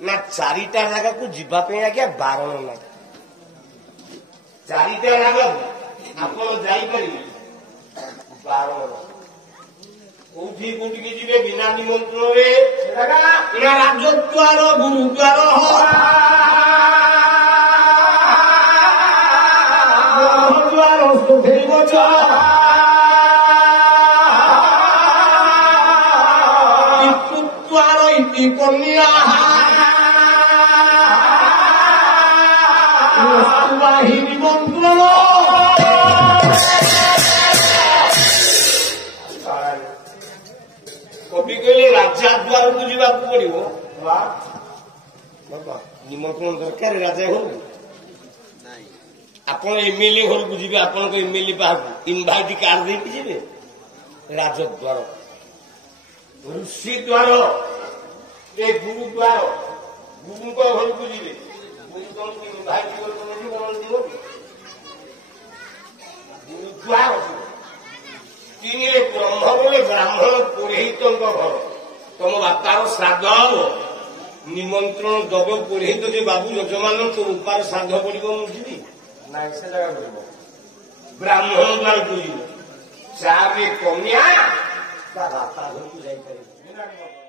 ना चारिटा जगह को जीवाई आज्ञा बारण ना चारिटा जगह ଆପଣ ଯାଇପାରିବେ ବାରଣ କୋଉଠି କୋଉଠିକି ଯିବେ ବିନା ନିମନ୍ତ୍ରଣରେ ନା ରାଜଦ୍ୱାର ଗୁରୁଦ୍ୱାର ଦ୍ୱାର ସୁଖେଇ ଗଛ ଇତୁଦ୍ୱାର ଇତି କନ୍ୟା ବାହିନୀ ମନ୍ତ୍ରଣ कवि कहले राजा द्वार को जावाक पड़ो निमंत्रण दरकार राजा घर आप एमएलए घर को जी आप एमएलए बाहर इनभाइट कार्ड देकी जी राजद्वार ऋषि द्वार गुरुद्वार गुरु घर को जी गुरु तुमको इनभाइट गुरुद्वार ब्रह्म बोले ब्राह्मण पुरोहित घर तुम बापार श्राद्ध हम निमंत्रण दब पुरोहित जे बाबू यजमान तो उपार श्राद्ध पड़ो मुझी ब्राह्मण द्वार को चाहे कन्या बापा घर को जापर